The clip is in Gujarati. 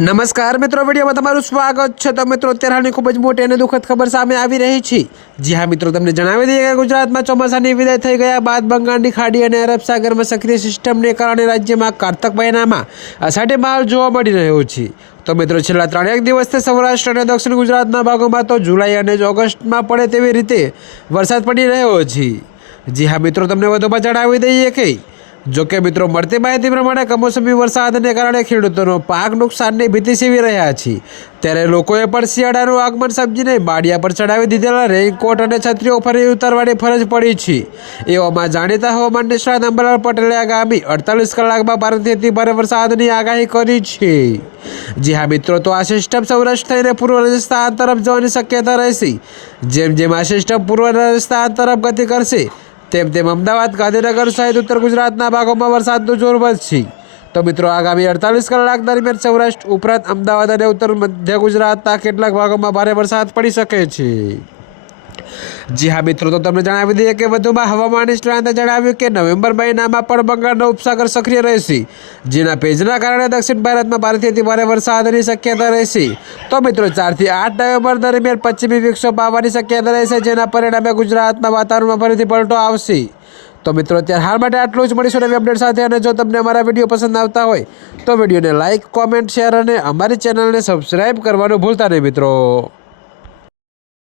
નમસ્કાર મિત્રો, વિડીયોમાં તમારું સ્વાગત છે। તો મિત્રો, અત્યારે હાલની ખૂબ જ મોટી અને દુઃખદ ખબર સામે આવી રહી છે। જી હા મિત્રો, તમને જણાવી દઈએ કે ગુજરાતમાં ચોમાસાની વિદાય થઈ ગયા બાદ બંગાળની ખાડી અને અરબ સાગરમાં સક્રિય સિસ્ટમને કારણે રાજ્યમાં કારતક મહિનામાં અષાઢી માહોલ જોવા મળી રહ્યો છે। તો મિત્રો, છેલ્લા 3 દિવસથી સૌરાષ્ટ્ર અને દક્ષિણ ગુજરાતના ભાગોમાં તો જુલાઈ અને ઓગસ્ટમાં પડે તેવી રીતે વરસાદ પડી રહ્યો છે। જી હા મિત્રો, તમને વધુમાં જણાવી દઈએ કે જોકે મિત્રો, મળતી માહિતી પ્રમાણે કમોસમી વરસાદને કારણે ખેડૂતોનો પાક નુકસાનની ભીતિ સેવી રહ્યા છે। ત્યારે લોકોએ પણ શિયાળાનું આગમન સમજીને બાડિયા પર ચડાવી દીધેલા રેઇનકોટ અને છત્રીઓ ફરી ઉતારવાની ફરજ પડી છે। એવામાં જાણીતા હવામાન નિષ્ણાત અંબાલાલ પટેલે આગામી 48 કલાકમાં ભારેથી અતિભારે વરસાદની આગાહી કરી છે। જી હા મિત્રો, તો આ સિસ્ટમ સૌરાષ્ટ્ર થઈને પૂર્વ રાજસ્થાન તરફ જવાની શક્યતા રહેશે। જેમ જેમ આ સિસ્ટમ પૂર્વ રાજસ્થાન તરફ ગતિ કરશે તેમ તેમ અમદાવાદ, ગાંધીનગર સહિત ઉત્તર ગુજરાતના ભાગોમાં વરસાદનું જોર વધશે। તો મિત્રો, આગામી 48 કલાક દરમિયાન સૌરાષ્ટ્ર ઉપરાંત અમદાવાદ અને ઉત્તર મધ્ય ગુજરાતના કેટલાક ભાગોમાં ભારે વરસાદ પડી શકે છે। જી હા મિત્રો, તો તમને જણાવી દઈએ કે વધુમાં હવામાન નિષ્ણાતે જણાવ્યું કે નવેમ્બર મહિનામાં પણ બંગાળનો ઉપસાગર સક્રિય રહેશે, જેના ભેજના કારણે દક્ષિણ ભારતમાં ભારેથી અતિભારે વરસાદની શક્યતા રહેશે। તો મિત્રો, 4 થી 8 નવેમ્બર દરમિયાન પશ્ચિમી વિક્ષોભ આવવાની શક્યતા રહેશે, જેના પરિણામે ગુજરાતમાં વાતાવરણમાં ફરીથી પલટો આવશે। તો મિત્રો, અત્યારે હાલ માટે આટલું જ। મળીશું નવી અપડેટ સાથે। અને જો તમને અમારા વિડીયો પસંદ આવતા હોય તો વિડીયોને લાઇક, કોમેન્ટ, શેર અને અમારી ચેનલને સબસ્ક્રાઈબ કરવાનું ભૂલતા નહીં મિત્રો।